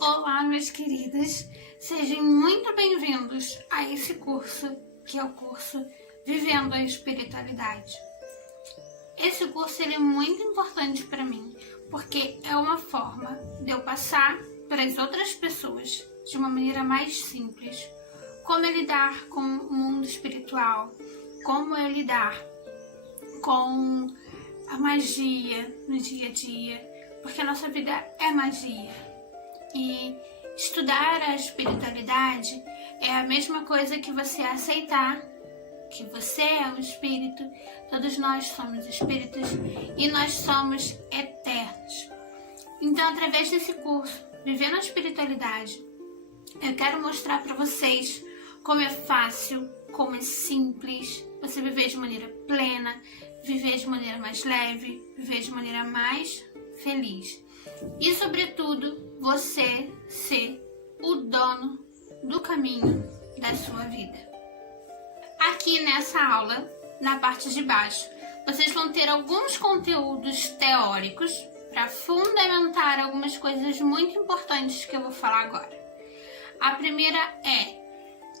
Olá, meus queridos, sejam muito bem-vindos a esse curso, que é o curso Vivendo a Espiritualidade. Esse curso ele é muito importante para mim, porque é uma forma de eu passar para as outras pessoas, de uma maneira mais simples, como é lidar com o mundo espiritual, como é lidar com a magia no dia a dia, porque a nossa vida é magia. E estudar a espiritualidade é a mesma coisa que você aceitar que você é um espírito, todos nós somos espíritos e nós somos eternos. Então, através desse curso, Vivendo a Espiritualidade, eu quero mostrar para vocês como é fácil, como é simples você viver de maneira plena, viver de maneira mais leve, viver de maneira mais feliz. E, sobretudo, você ser o dono do caminho da sua vida. Aqui nessa aula, na parte de baixo, vocês vão ter alguns conteúdos teóricos para fundamentar algumas coisas muito importantes que eu vou falar agora. A primeira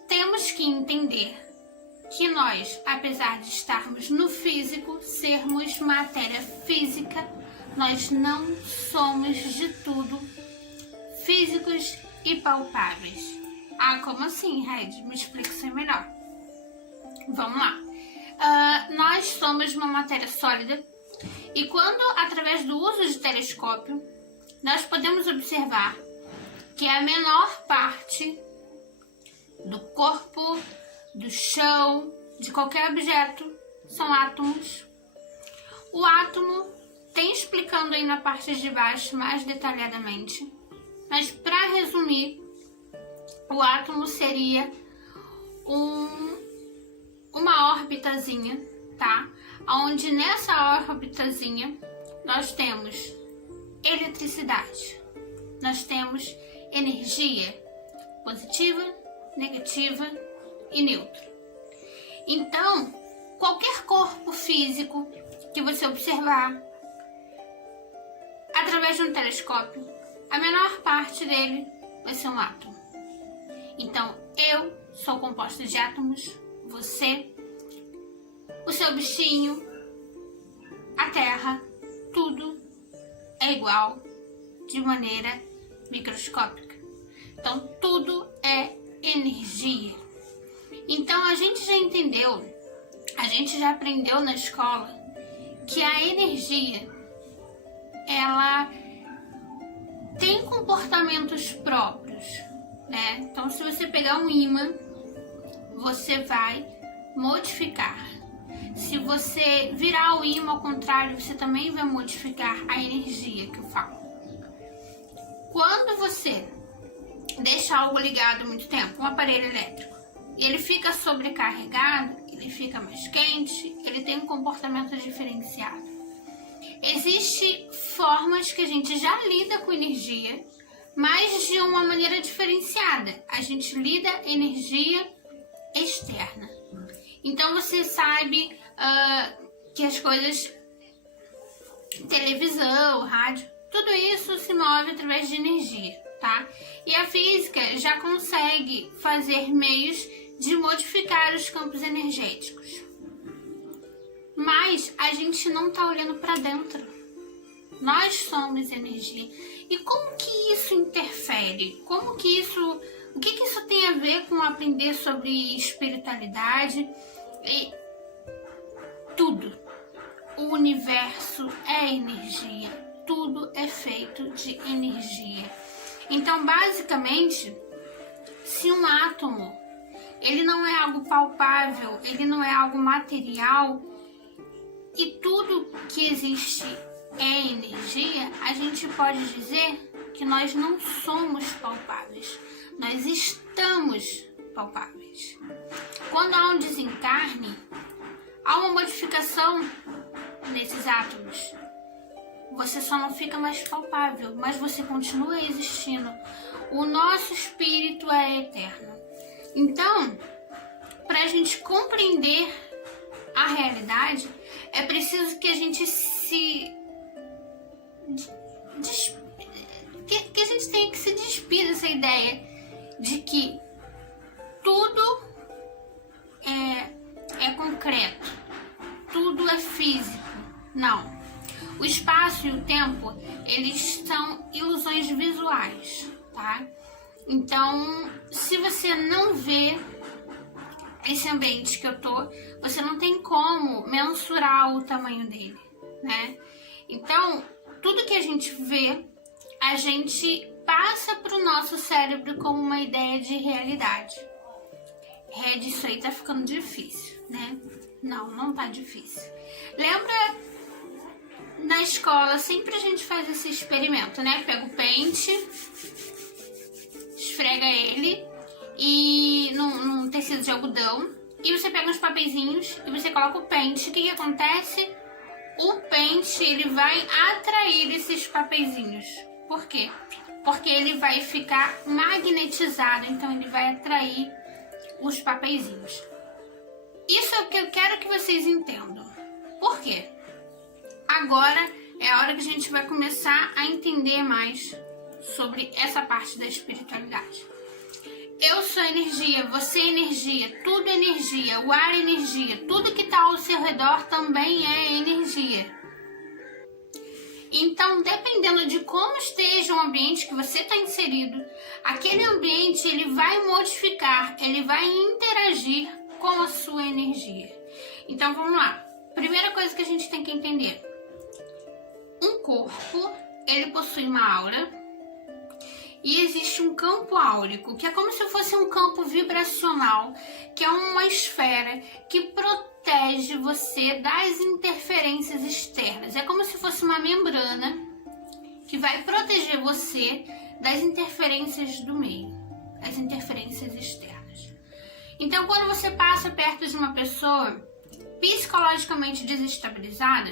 temos que entender que nós, apesar de estarmos no físico, sermos matéria física, nós não somos de tudo físicos e palpáveis. Ah, como assim, Red? Me explica isso melhor. Vamos lá. Nós somos uma matéria sólida e quando, através do uso de telescópio, nós podemos observar que a menor parte do corpo, do chão, de qualquer objeto, são átomos. O átomo tem explicando aí na parte de baixo mais detalhadamente, mas para resumir, o átomo seria uma orbitazinha, tá? Onde nessa orbitazinha nós temos eletricidade, nós temos energia positiva, negativa e neutra. Então, qualquer corpo físico que você observar através de um telescópio, a menor parte dele vai ser um átomo. Então, eu sou composta de átomos, você, o seu bichinho, a Terra, tudo é igual de maneira microscópica. Então, tudo é energia. Então, a gente já entendeu, a gente já aprendeu na escola que a energia, ela tem comportamentos próprios, né? Então, se você pegar um ímã, você vai modificar. Se você virar o ímã ao contrário, você também vai modificar a energia que eu falo. Quando você deixa algo ligado muito tempo, um aparelho elétrico, e ele fica sobrecarregado, ele fica mais quente, ele tem um comportamento diferenciado. Existem formas que a gente já lida com energia, mas de uma maneira diferenciada. A gente lida energia externa. Então você sabe que as coisas, televisão, rádio, tudo isso se move através de energia, tá? E a física já consegue fazer meios de modificar os campos energéticos. Mas a gente não está olhando para dentro. Nós somos energia. E como que isso interfere? O que isso tem a ver com aprender sobre espiritualidade? E tudo. O universo é energia. Tudo é feito de energia. Então, basicamente, se um átomo, ele não é algo palpável, ele não é algo material, e tudo que existe é energia, a gente pode dizer que nós não somos palpáveis, nós estamos palpáveis. Quando há um desencarne, há uma modificação nesses átomos. Você só não fica mais palpável, mas você continua existindo. O nosso espírito é eterno. Então, para a gente compreender a realidade, é preciso que a gente que a gente tenha que se despir essa ideia de que tudo é concreto, tudo é físico. Não. O espaço e o tempo, eles são ilusões visuais, tá? Então, se você não vê esse ambiente que eu tô, você não tem como mensurar o tamanho dele, né? Então, tudo que a gente vê, a gente passa para o nosso cérebro como uma ideia de realidade. Isso aí tá ficando difícil, né? Não tá difícil. Lembra, na escola, sempre a gente faz esse experimento, né? Pega o pente, esfrega ele e num tecido de algodão, e você pega uns papeizinhos e você coloca o pente. O que acontece? O pente, ele vai atrair esses papeizinhos. Por quê? Porque ele vai ficar magnetizado, então ele vai atrair os papeizinhos. Isso é o que eu quero que vocês entendam. Por quê? Agora é a hora que a gente vai começar a entender mais sobre essa parte da espiritualidade. Eu sou energia, você é energia, tudo é energia, o ar é energia, tudo que está ao seu redor também é energia. Então, dependendo de como esteja o ambiente que você está inserido, aquele ambiente ele vai modificar, ele vai interagir com a sua energia. Então, vamos lá. Primeira coisa que a gente tem que entender. Um corpo, ele possui uma aura e existe um campo áurico, que é como se fosse um campo vibracional, que é uma esfera que protege você das interferências externas. É como se fosse uma membrana que vai proteger você das interferências do meio, das interferências externas. Então, quando você passa perto de uma pessoa psicologicamente desestabilizada,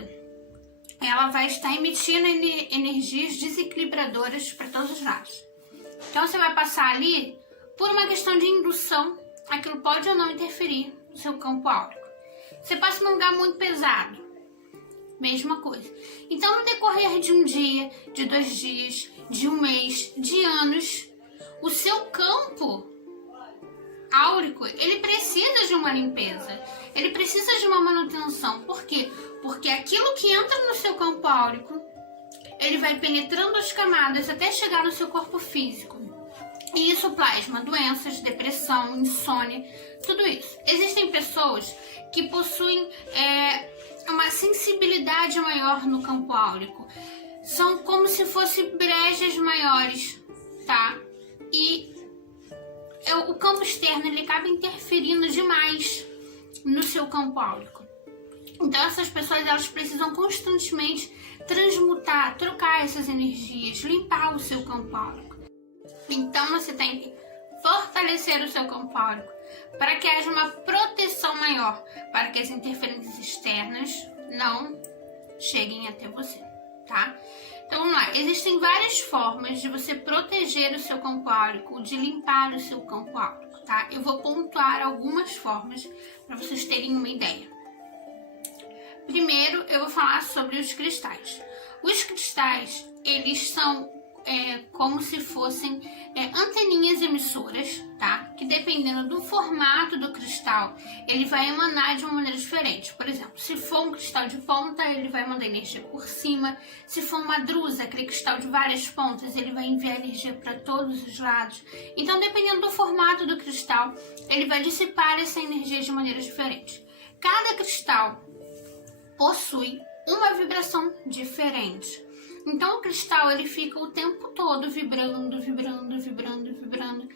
ela vai estar emitindo energias desequilibradoras para todos os lados. Então, você vai passar ali, por uma questão de indução, aquilo pode ou não interferir no seu campo áurico. Você passa num lugar muito pesado, mesma coisa. Então, no decorrer de um dia, de 2 dias, de um mês, de anos, o seu campo áurico, ele precisa de uma limpeza, ele precisa de uma manutenção. Por quê? Porque aquilo que entra no seu campo áurico, ele vai penetrando as camadas até chegar no seu corpo físico. E isso plasma doenças, depressão, insônia, tudo isso. Existem pessoas que possuem uma sensibilidade maior no campo áurico. São como se fossem brejas maiores, tá? E o campo externo, ele acaba interferindo demais no seu campo áurico. Então, essas pessoas, elas precisam constantemente transmutar, trocar essas energias, limpar o seu campo áurico. Então, você tem que fortalecer o seu campo áurico para que haja uma proteção maior, para que as interferências externas não cheguem até você, tá? Então, vamos lá. Existem várias formas de você proteger o seu campo áurico, de limpar o seu campo áurico, tá? Eu vou pontuar algumas formas para vocês terem uma ideia. Primeiro, eu vou falar sobre os cristais. Os cristais, eles são como se fossem anteninhas emissoras, tá? Que dependendo do formato do cristal, ele vai emanar de uma maneira diferente. Por exemplo, se for um cristal de ponta, ele vai mandar energia por cima. Se for uma drusa, aquele cristal de várias pontas, ele vai enviar energia para todos os lados. Então, dependendo do formato do cristal, ele vai dissipar essa energia de maneira diferente. Cada cristal possui uma vibração diferente. Então, o cristal, ele fica o tempo todo vibrando, vibrando, vibrando, vibrando.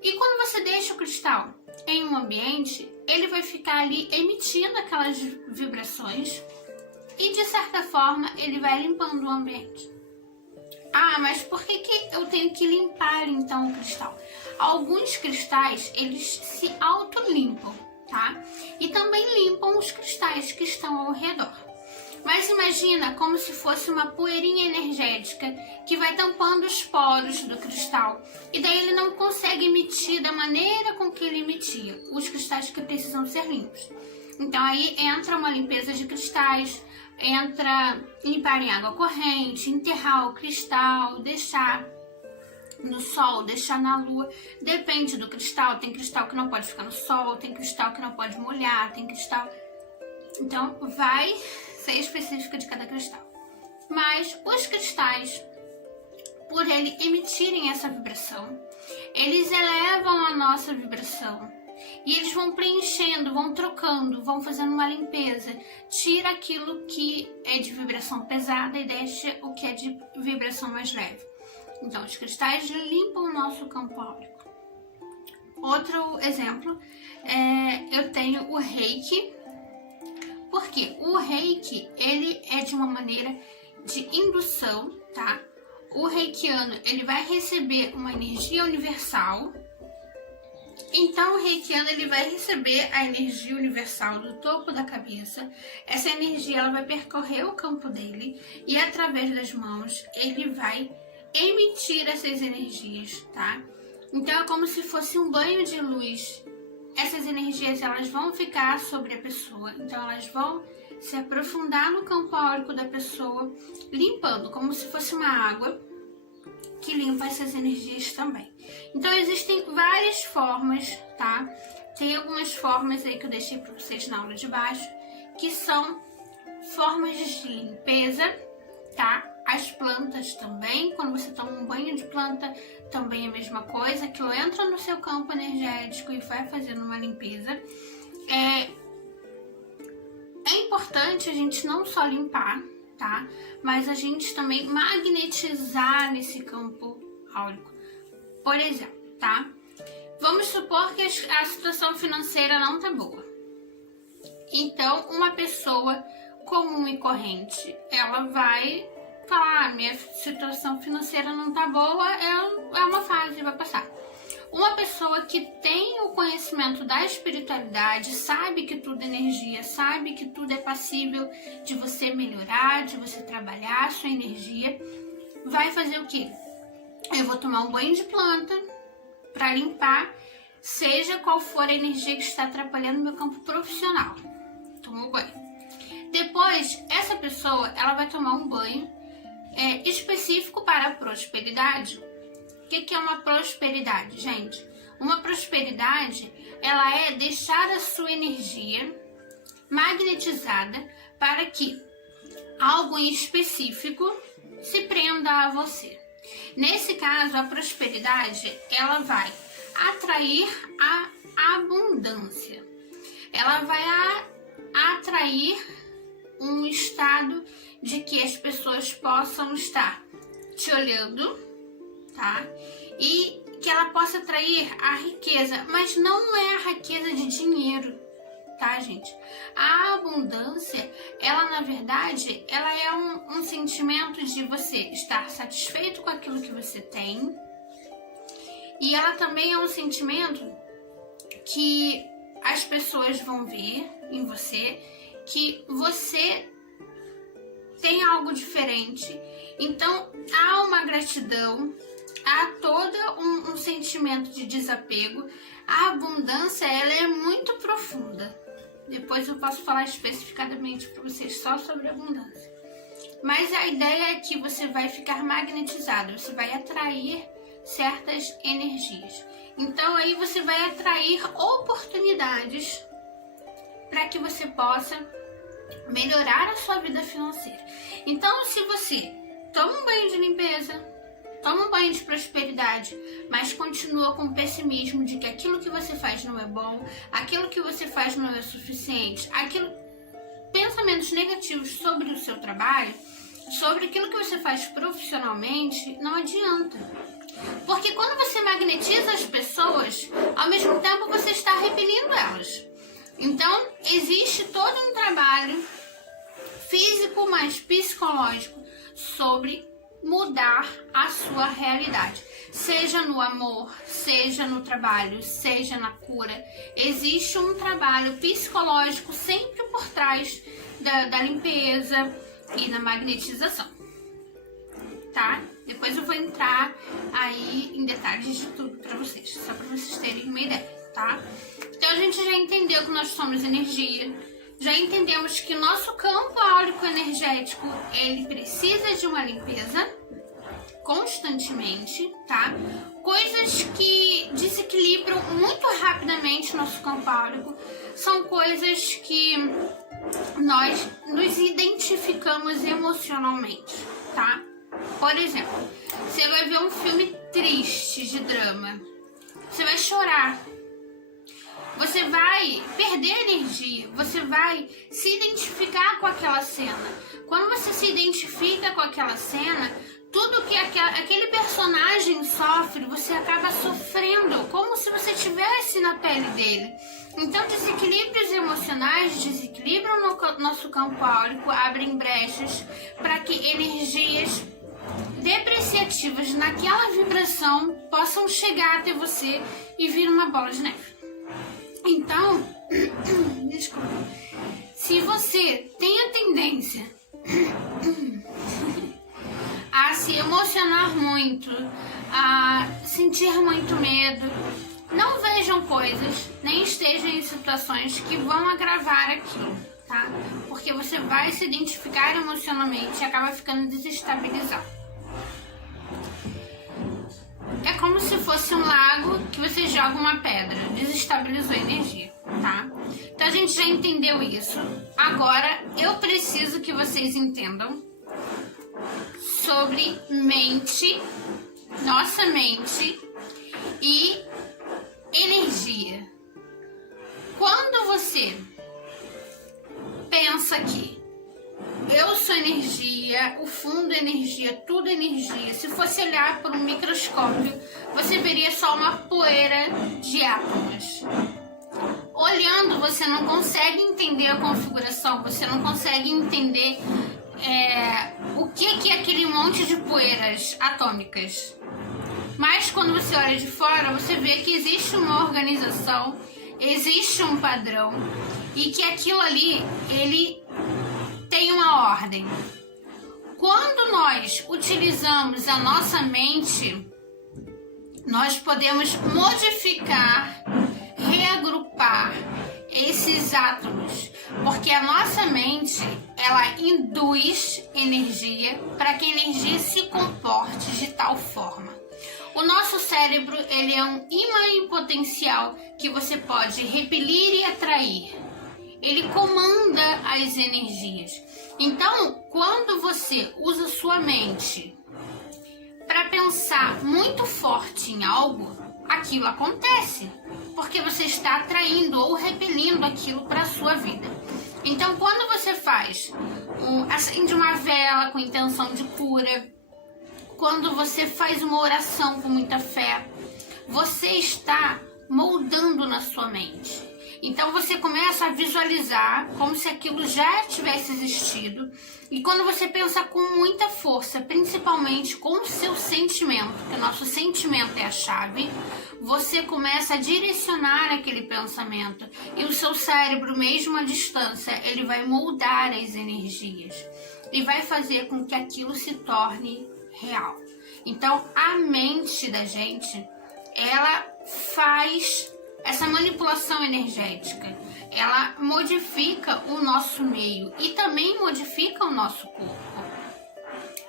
E quando você deixa o cristal em um ambiente, ele vai ficar ali emitindo aquelas vibrações e, de certa forma, ele vai limpando o ambiente. Ah, mas por que eu tenho que limpar, então, o cristal? Alguns cristais, eles se autolimpam, tá? E também limpam os cristais que estão ao redor. Mas imagina como se fosse uma poeirinha energética que vai tampando os poros do cristal. E daí ele não consegue emitir da maneira com que ele emitia os cristais que precisam ser limpos. Então aí entra uma limpeza de cristais, entra limpar em água corrente, enterrar o cristal, deixar no sol, deixar na lua, depende do cristal. Tem cristal que não pode ficar no sol, tem cristal que não pode molhar, tem cristal... Então, vai ser específica de cada cristal. Mas os cristais, por ele emitirem essa vibração, eles elevam a nossa vibração. E eles vão preenchendo, vão trocando, vão fazendo uma limpeza. Tira aquilo que é de vibração pesada e deixa o que é de vibração mais leve. Então, os cristais limpam o nosso campo áurico. Outro exemplo, eu tenho o Reiki. Porque o Reiki, ele é de uma maneira de indução, tá? O reikiano, ele vai receber uma energia universal. Então, o reikiano, ele vai receber a energia universal do topo da cabeça. Essa energia, ela vai percorrer o campo dele e, através das mãos, ele vai emitir essas energias, tá? Então, é como se fosse um banho de luz. Essas energias, elas vão ficar sobre a pessoa. Então, elas vão se aprofundar no campo áurico da pessoa, limpando, como se fosse uma água que limpa essas energias também. Então, existem várias formas, tá? Tem algumas formas aí que eu deixei para vocês na aula de baixo, que são formas de limpeza, tá? As plantas também, quando você toma um banho de planta, também é a mesma coisa, aquilo entra no seu campo energético e vai fazendo uma limpeza. É importante a gente não só limpar, tá? Mas a gente também magnetizar nesse campo áurico. Por exemplo, tá? Vamos supor que a situação financeira não tá boa. Então, uma pessoa comum e corrente, ela vai falar, minha situação financeira não tá boa, é uma fase, vai passar. Uma pessoa que tem o conhecimento da espiritualidade, sabe que tudo é energia, sabe que tudo é passível de você melhorar, de você trabalhar a sua energia, vai fazer o quê? Eu vou tomar um banho de planta para limpar, seja qual for a energia que está atrapalhando meu campo profissional. Tomou banho. Depois, essa pessoa, ela vai tomar um banho específico para a prosperidade. O que é uma prosperidade, gente? Uma prosperidade, ela é deixar a sua energia magnetizada para que algo em específico se prenda a você. Nesse caso, a prosperidade, ela vai atrair a abundância. Ela vai atrair um estado de que as pessoas possam estar te olhando, tá? E que ela possa atrair a riqueza, mas não é a riqueza de dinheiro, tá, gente? A abundância, ela na verdade, ela é um sentimento de você estar satisfeito com aquilo que você tem, e ela também é um sentimento que as pessoas vão ver em você, que você tem algo diferente. Então, há uma gratidão, há todo um sentimento de desapego. A abundância, ela é muito profunda. Depois eu posso falar especificadamente para vocês só sobre abundância. Mas a ideia é que você vai ficar magnetizado, você vai atrair certas energias. Então, aí você vai atrair oportunidades para que você possa melhorar a sua vida financeira. Então, se você toma um banho de limpeza, toma um banho de prosperidade, mas continua com o pessimismo de que aquilo que você faz não é bom, aquilo que você faz não é suficiente, pensamentos negativos sobre o seu trabalho, sobre aquilo que você faz profissionalmente, não adianta. Porque quando você magnetiza as pessoas, ao mesmo tempo você está repelindo elas. Então, existe todo um trabalho físico, mas psicológico, sobre mudar a sua realidade. Seja no amor, seja no trabalho, seja na cura. Existe um trabalho psicológico sempre por trás da limpeza e na magnetização. Tá? Depois eu vou entrar aí em detalhes de tudo para vocês, só para vocês terem uma ideia, tá? Então a gente já entendeu que nós somos energia, já entendemos que o nosso campo áurico energético, ele precisa de uma limpeza, constantemente, tá? Coisas que desequilibram muito rapidamente nosso campo áurico são coisas que nós nos identificamos emocionalmente, tá? Por exemplo, você vai ver um filme triste de drama, você vai chorar, você vai perder energia, você vai se identificar com aquela cena. Quando você se identifica com aquela cena, tudo que aquele personagem sofre, você acaba sofrendo, como se você estivesse na pele dele. Então, desequilíbrios emocionais desequilibram no nosso campo áurico, abrem brechas para que energias depreciativas naquela vibração possam chegar até você e vir uma bola de neve. Então, desculpa, se você tem a tendência a se emocionar muito, a sentir muito medo, não vejam coisas, nem estejam em situações que vão agravar aquilo, tá? Porque você vai se identificar emocionalmente e acaba ficando desestabilizado. É como se fosse um lago que você joga uma pedra, desestabilizou a energia, tá? Então a gente já entendeu isso. Agora eu preciso que vocês entendam sobre mente, nossa mente e energia. Quando você pensa que eu sou energia, o fundo é energia, tudo é energia, se fosse olhar por um microscópio, você veria só uma poeira de átomos. Olhando, você não consegue entender a configuração, você não consegue entender o que é aquele monte de poeiras atômicas. Mas quando você olha de fora, você vê que existe uma organização, existe um padrão e que aquilo ali, ele tem uma ordem. Quando nós utilizamos a nossa mente, nós podemos modificar, reagrupar esses átomos, porque a nossa mente, ela induz energia para que a energia se comporte de tal forma. O nosso cérebro, ele é um imã em potencial que você pode repelir e atrair. Ele comanda as energias. Então, quando você usa sua mente para pensar muito forte em algo, aquilo acontece, porque você está atraindo ou repelindo aquilo para a sua vida. Então, quando você acende uma vela com intenção de cura, quando você faz uma oração com muita fé, você está moldando na sua mente. Então você começa a visualizar como se aquilo já tivesse existido. E quando você pensa com muita força, principalmente com o seu sentimento, que o nosso sentimento é a chave, você começa a direcionar aquele pensamento. E o seu cérebro, mesmo à distância, ele vai moldar as energias. E vai fazer com que aquilo se torne real. Então a mente da gente, ela faz essa manipulação energética, ela modifica o nosso meio e também modifica o nosso corpo.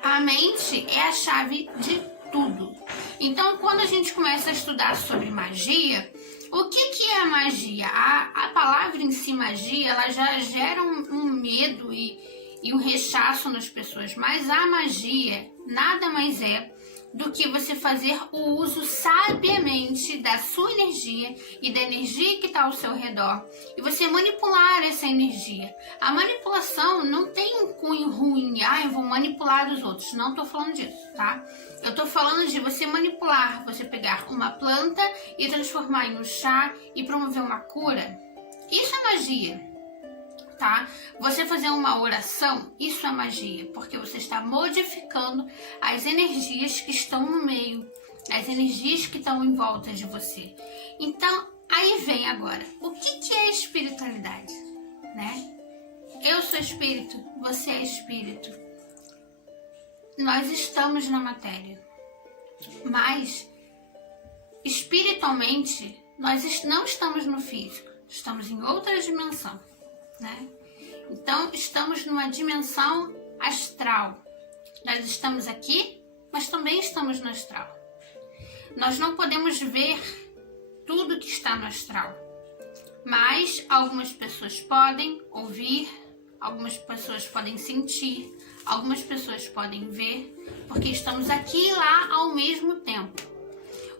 A mente é a chave de tudo. Então, quando a gente começa a estudar sobre magia, o que é a magia? A palavra em si, magia, ela já gera um medo e um rechaço nas pessoas, mas a magia nada mais é do que você fazer o uso sabiamente da sua energia e da energia que está ao seu redor e você manipular essa energia. A manipulação não tem um cunho ruim, eu vou manipular os outros, não estou falando disso, tá? Eu estou falando de você manipular, você pegar uma planta e transformar em um chá e promover uma cura. Isso é magia. Tá? Você fazer uma oração, isso é magia, porque você está modificando as energias que estão no meio, as energias que estão em volta de você. Então, aí vem agora, o que é espiritualidade, né? Eu sou espírito, você é espírito. Nós estamos na matéria, mas espiritualmente nós não estamos no físico, estamos em outra dimensão. Né? Então, estamos numa dimensão astral. Nós estamos aqui mas também estamos no astral. Nós não podemos ver tudo que está no astral, mas algumas pessoas podem ouvir, algumas pessoas podem sentir, algumas pessoas podem ver, porque estamos aqui e lá ao mesmo tempo.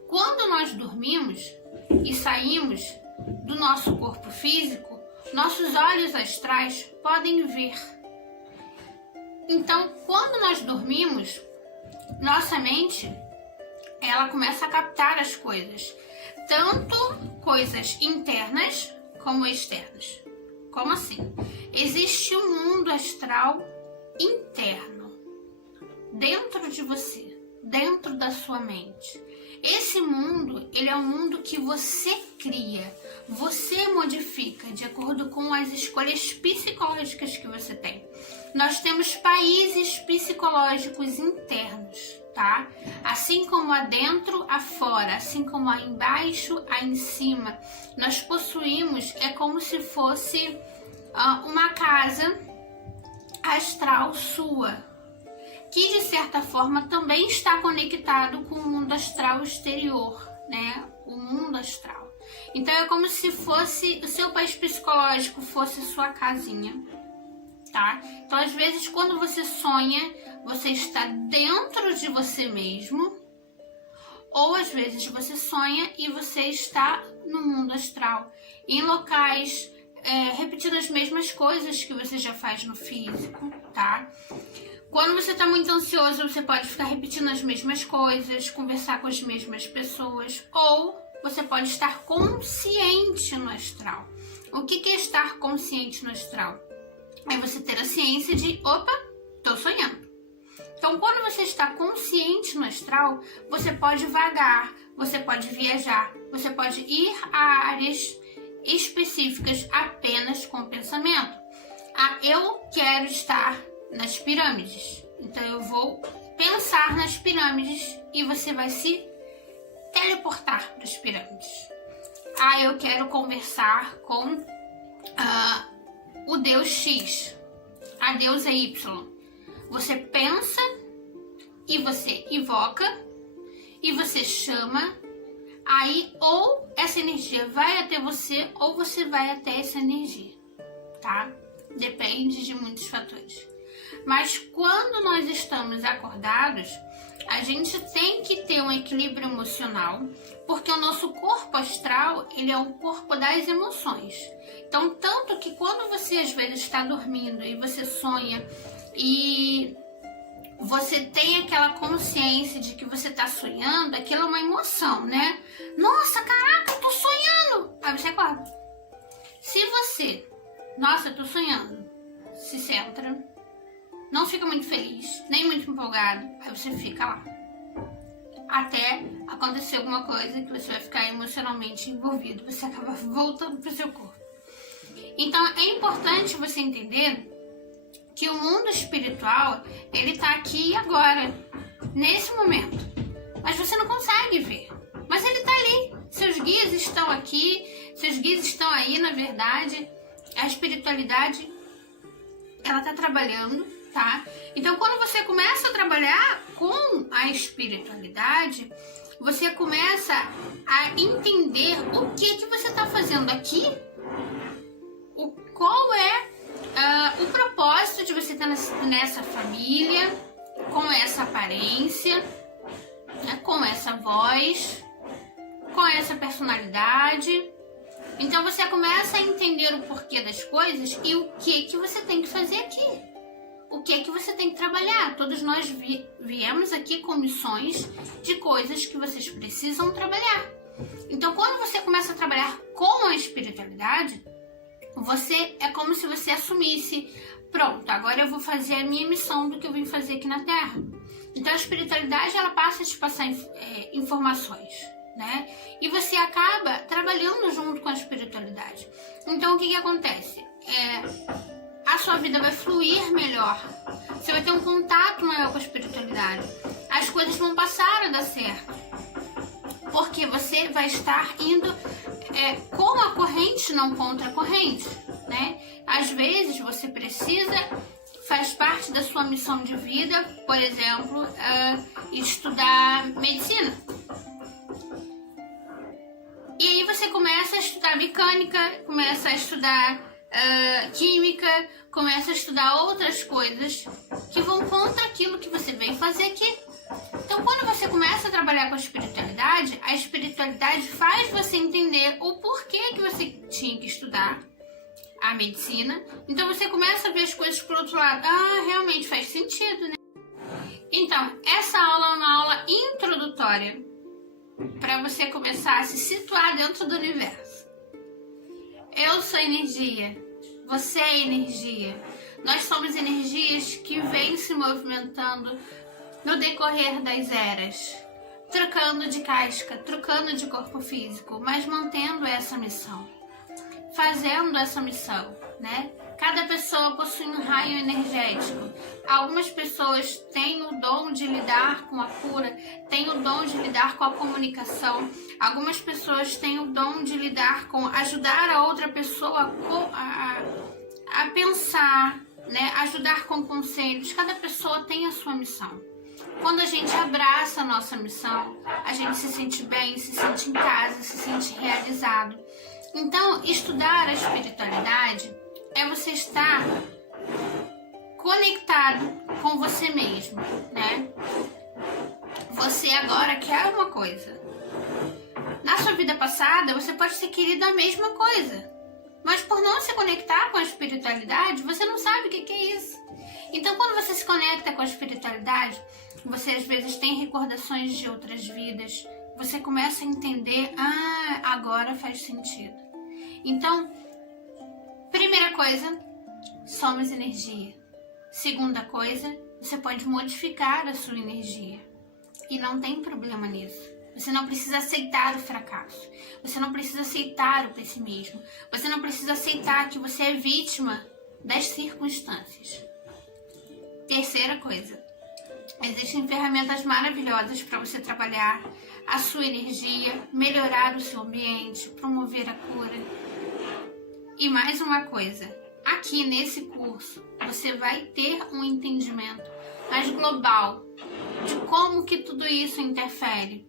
Quando nós dormimos e saímos do nosso corpo físico, nossos olhos astrais podem ver. Então, quando nós dormimos, nossa mente, ela começa a captar as coisas, tanto coisas internas como externas. Como assim? Existe um mundo astral interno, dentro de você, dentro da sua mente. Esse mundo, ele é um mundo que você cria, você modifica de acordo com as escolhas psicológicas que você tem. Nós temos países psicológicos internos, tá? Assim como há dentro, há fora, assim como há embaixo, há em cima. Nós possuímos, é como se fosse uma casa astral sua, que de certa forma também está conectado com o mundo astral exterior, né? O mundo astral. Então é como se fosse o seu país psicológico, fosse sua casinha, tá? Então às vezes quando você sonha, você está dentro de você mesmo, ou às vezes você sonha e você está no mundo astral, em locais repetindo as mesmas coisas que você já faz no físico, tá? Quando você está muito ansioso, você pode ficar repetindo as mesmas coisas, conversar com as mesmas pessoas, ou você pode estar consciente no astral. O que é estar consciente no astral? É você ter a ciência de, opa, estou sonhando. Então, quando você está consciente no astral, você pode vagar, você pode viajar, você pode ir a áreas específicas apenas com o pensamento. Eu quero estar nas pirâmides, então eu vou pensar nas pirâmides e você vai se teleportar para as pirâmides. Eu quero conversar com o Deus X, a deusa Y. Você pensa e você invoca e você chama, aí ou essa energia vai até você ou você vai até essa energia, tá? Depende de muitos fatores. Mas quando nós estamos acordados, a gente tem que ter um equilíbrio emocional, porque o nosso corpo astral, ele é o corpo das emoções. Então, tanto que quando você às vezes está dormindo e você sonha e você tem aquela consciência de que você está sonhando, aquilo é uma emoção, né? Nossa, caraca, eu tô sonhando! Aí você acorda. Se você, nossa, eu tô sonhando, se centra, não fica muito feliz, nem muito empolgado, aí você fica lá. Até acontecer alguma coisa que você vai ficar emocionalmente envolvido, você acaba voltando pro seu corpo. Então é importante você entender que o mundo espiritual, ele tá aqui e agora, nesse momento. Mas você não consegue ver. Mas ele tá ali. Seus guias estão aqui, seus guias estão aí, na verdade. A espiritualidade, ela tá trabalhando, tá? Então, quando você começa a trabalhar com a espiritualidade, você começa a entender o que você tá fazendo aqui, qual é o propósito de você estar nessa família, com essa aparência, né, com essa voz, com essa personalidade. Então você começa a entender o porquê das coisas e o que você tem que fazer aqui. O que você tem que trabalhar. Todos nós viemos aqui com missões de coisas que vocês precisam trabalhar. Então quando você começa a trabalhar com a espiritualidade, você é como se você assumisse, pronto, agora eu vou fazer a minha missão do que eu vim fazer aqui na Terra. Então a espiritualidade, ela passa a te passar informações, né? E você acaba trabalhando junto com a espiritualidade. Então o que acontece? A sua vida vai fluir melhor. Você vai ter um contato maior com a espiritualidade. As coisas vão passar a dar certo. Porque você vai estar indo com a corrente, não contra a corrente, né? Às vezes você precisa faz parte da sua missão de vida, por exemplo, estudar medicina. E aí você começa a estudar mecânica, começa a estudar química, começa a estudar outras coisas que vão contra aquilo que você veio fazer aqui. Então, quando você começa a trabalhar com a espiritualidade faz você entender o porquê que você tinha que estudar a medicina. Então, você começa a ver as coisas por outro lado. Ah, realmente faz sentido, né? Então, essa aula é uma aula introdutória para você começar a se situar dentro do universo. Eu sou energia, você é energia. Nós somos energias que vêm se movimentando no decorrer das eras, trocando de casca, trocando de corpo físico, mas mantendo essa missão, fazendo essa missão, né? Cada pessoa possui um raio energético. Algumas pessoas têm o dom de lidar com a cura, têm o dom de lidar com a comunicação. Algumas pessoas têm o dom de lidar com ajudar a outra pessoa a pensar, né? Ajudar com conselhos. Cada pessoa tem a sua missão. Quando a gente abraça a nossa missão, a gente se sente bem, se sente em casa, se sente realizado. Então, estudar a espiritualidade é você estar conectado com você mesmo, né? Você agora quer uma coisa. Na sua vida passada, você pode ter querido a mesma coisa. Mas por não se conectar com a espiritualidade, você não sabe o que é isso. Então, quando você se conecta com a espiritualidade, você às vezes tem recordações de outras vidas. Você começa a entender, agora faz sentido. Então, primeira coisa, somos energia. Segunda coisa, você pode modificar a sua energia. E não tem problema nisso. Você não precisa aceitar o fracasso. Você não precisa aceitar o pessimismo. Você não precisa aceitar que você é vítima das circunstâncias. Terceira coisa, existem ferramentas maravilhosas para você trabalhar a sua energia, melhorar o seu ambiente, promover a cura. E mais uma coisa, aqui nesse curso você vai ter um entendimento mais global de como que tudo isso interfere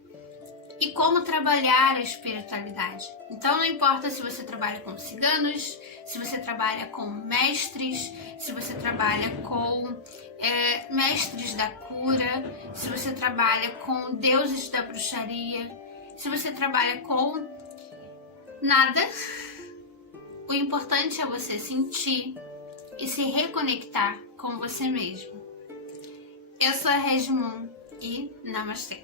e como trabalhar a espiritualidade. Então não importa se você trabalha com ciganos, se você trabalha com mestres, se você trabalha com mestres da cura, se você trabalha com deuses da bruxaria, se você trabalha com nada, o importante é você sentir e se reconectar com você mesmo. Eu sou a Regimon e Namastê.